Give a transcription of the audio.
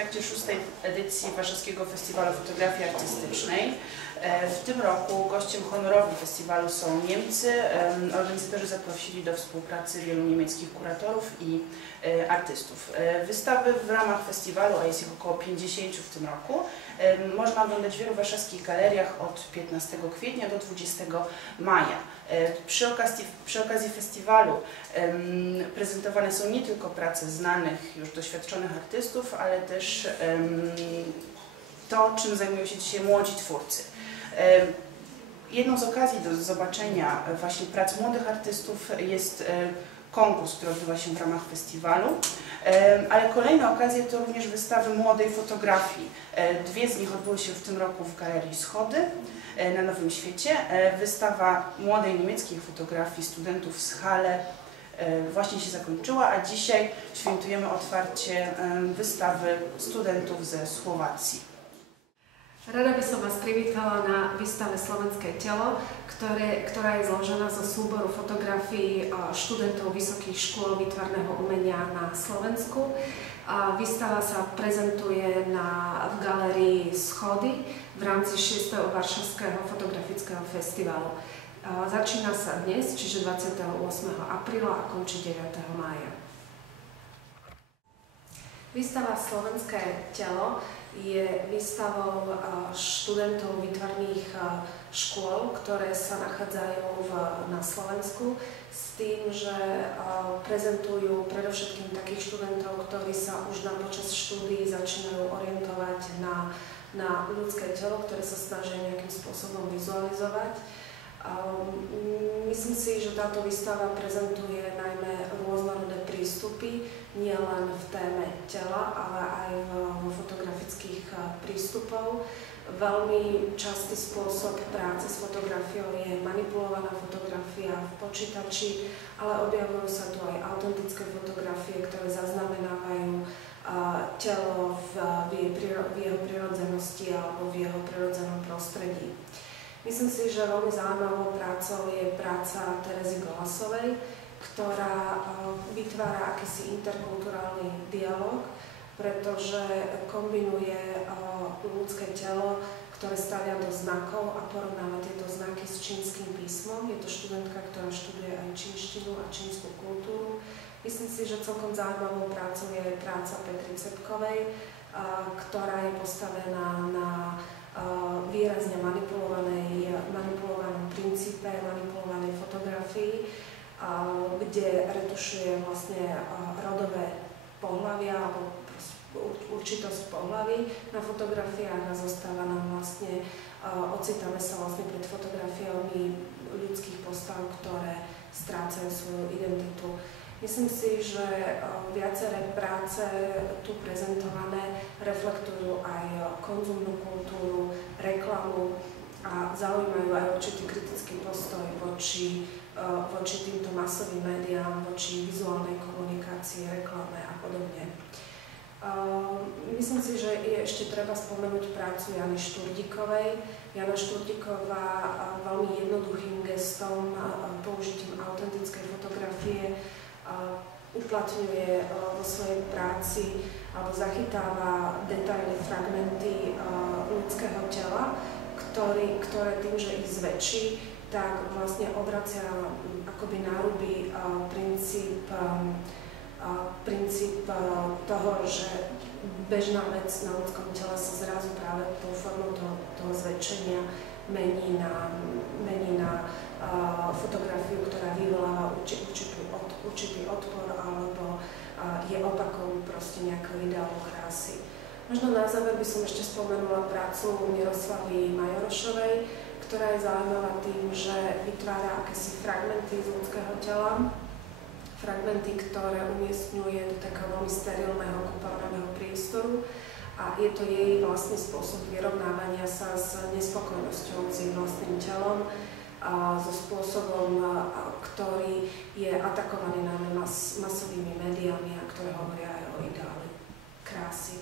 trakcie 6. edycji Warszawskiego Festiwalu Fotografii Artystycznej. W tym roku gościem honorowym festiwalu są Niemcy. Organizatorzy zaprosili do współpracy wielu niemieckich kuratorów i artystów. Wystawy w ramach festiwalu, a jest ich około 50 w tym roku, można oglądać w wielu warszawskich galeriach od 15 kwietnia do 20 maja. Przy okazji festiwalu prezentowane są nie tylko prace znanych, już doświadczonych artystów, ale też to, czym zajmują się dzisiaj młodzi twórcy. Jedną z okazji do zobaczenia właśnie prac młodych artystów jest konkurs, który odbywa się w ramach festiwalu, ale kolejna okazja to również wystawy młodej fotografii. Dwie z nich odbyły się w tym roku w Galerii Schody na Nowym Świecie. Wystawa młodej niemieckiej fotografii studentów z Halle właśnie się zakończyła, a dzisiaj świętujemy otwarcie wystawy studentów ze Słowacji. Rada by som vás privítala na výstave Slovenské telo, ktorá je zložená zo súboru fotografií študentov vysokých škôl výtvarného umenia na Slovensku. Výstava sa prezentuje v galérii Schody v rámci 6. Varšavského fotografického festivalu. Začína sa dnes, čiže 28. apríla a končí 9. mája. Výstava Slovenské telo je výstavou študentov výtvarných škôl, ktoré sa nachádzajú na Slovensku, s tým, že prezentujú predovšetkým takých študentov, ktorí sa už počas štúdií začínajú orientovať na ľudské telo, ktoré sa snažia nejakým spôsobom vizualizovať. Myslím si, že táto výstava prezentuje najmä rôznorodé prístupy, nielen v téme tela, ale aj vo fotografických prístupov. Veľmi častý spôsob práce s fotografiou je manipulovaná fotografia v počítači, ale objavujú sa tu aj autentické fotografie, ktoré zaznamenávajú telo v jeho prirodzenosti alebo v jeho prirodzenom prostredí. Myslím si, že veľmi zaujímavou prácou je práca Terezy Golasovej, ktorá vytvára akýsi interkulturálny dialog, pretože kombinuje ľudské telo, ktoré stavia do znakov a porovnáva tieto znaky s čínskym písmom. Je to študentka, ktorá študuje aj čínštinu a čínsku kultúru. Myslím si, že celkom zaujímavou prácou je práca Petry Cepkovej, ktorá je postavená na výrazne manipulovanom princípe, manipulovanej fotografii, kde retušuje vlastne rodové pohlavia alebo určitosť pohlaví na fotografiách a zostáva nám vlastne, ocitáme sa vlastne pred fotografiami ľudských postav, ktoré strácajú svoju identitu. Myslím si, že viaceré práce tu prezentované reflektujú aj konzumnú kultúru, reklamu a zaujímajú aj určitý kritický postoj voči týmto masovým médiám, voči vizuálnej komunikácii, reklame a podobne. Myslím si, že je ešte treba spomenúť prácu Jany Šturdíkovej. Jana Šturdíková veľmi jednoduchým gestom, použitím autentickej fotografie uplatňuje vo svojej práci alebo zachytáva detaily, fragmenty ľudského tela, ktoré tým, že ich zväčší, tak vlastne obracia akoby náruby princíp toho, že bežná vec na ľudskom tele sa zrazu práve tou formou toho zväčšenia mení na fotografiu, ktorá vyvoláva určitý odpor alebo je opakom proste nejakého ideálu krásy. Možno na záver by som ešte spomenula prácu Miroslavy Majorošovej, ktorá je zaujímavá tým, že vytvára akési fragmenty z ľudského tela, fragmenty, ktoré umiestňuje do takého veľmi sterilného kúpeľného priestoru a je to jej vlastný spôsob vyrovnávania sa s nespokojnosťou s jej vlastným telom, so spôsobom, ktorý je atakovaný najmä masovými médiami a ktoré hovoria aj o ideáli krásy.